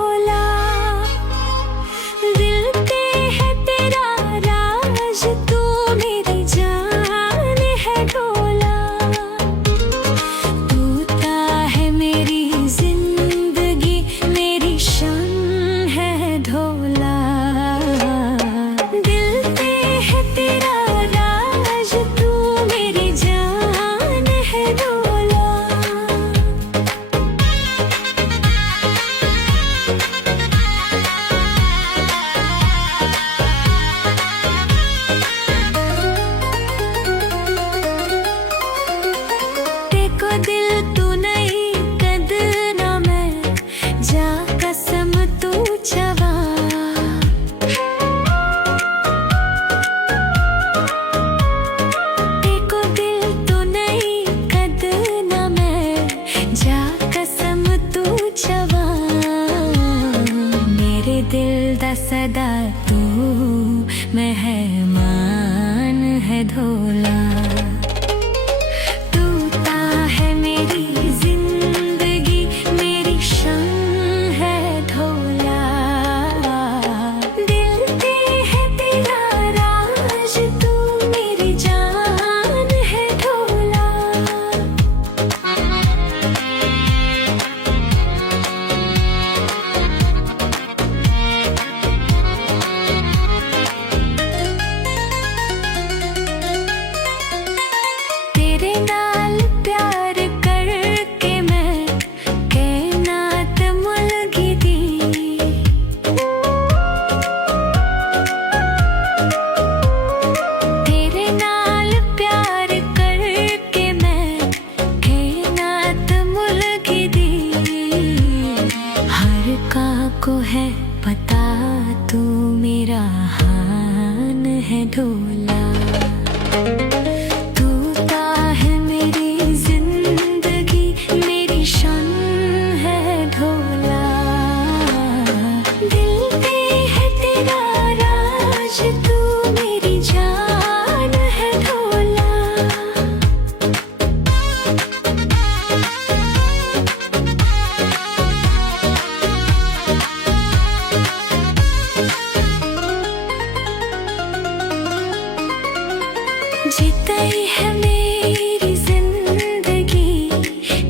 ढोला। दिल पे है तेरा राज, तू मेरी जान है ढोला। तू ता है मेरी जिंदगी, मेरी शान है ढोला। दिल पे है तेरा राज, तू मेरी जान है ढोला। देखो दिल तू नहीं कद ना मैं, जा कसम तू चवा। देखो दिल तू नहीं कद ना मैं, जा कसम तू चवा। मेरे दिल दा सदा तू मेहमान है ढोला। तू ता है मेरी जिंदगी, मेरी शान है ढोला। दिल पे है तेरा राज, तू मेरी जान है ढोला। तेरे नाल प्यार करके मैं कायनात मुल दी। तेरे नाल प्यार करके मैं कायनात मुल दी। हर का को है पता, तू मेरा हान है ढोला। तू ता है मेरी जिंदगी, मेरी शान है ढोला। दिल पे है तेरा राज, तू मेरी जान है ढोला। जीतई है मेरी जिंदगी,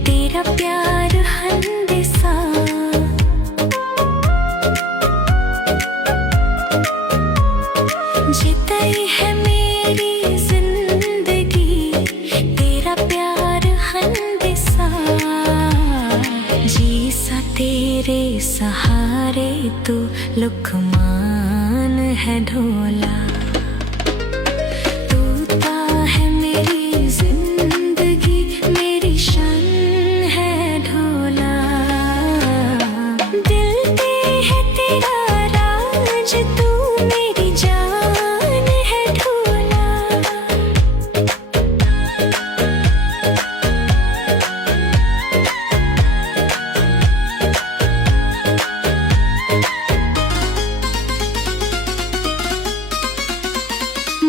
तेरा प्यार हंदेसा। जीतई है मेरी जिंदगी, तेरा प्यार हंदेसा। जी सा तेरे सहारे, तू लुकमान है ढोला। तू ता है मेरी जिंदगी, मेरी शान है ढोला। दिल पे है तेरा राज, तू मेरी जान है ढोला।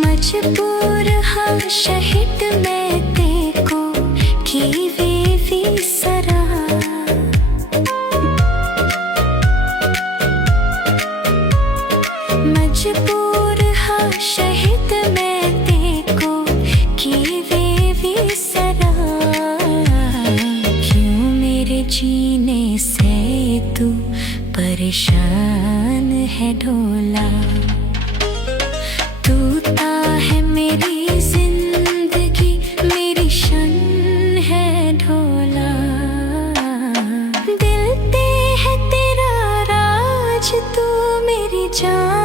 मजबूर हाँ शहीद मैं तेको की वे सरा। मजबूर हाँ शहीद मैं तेको की वे सरा। क्यों मेरे जीने से तू परेशान है ढोला। तू ता है मेरी जिंदगी, मेरी शान है ढोला। दिल पे है तेरा राज, तू मेरी जान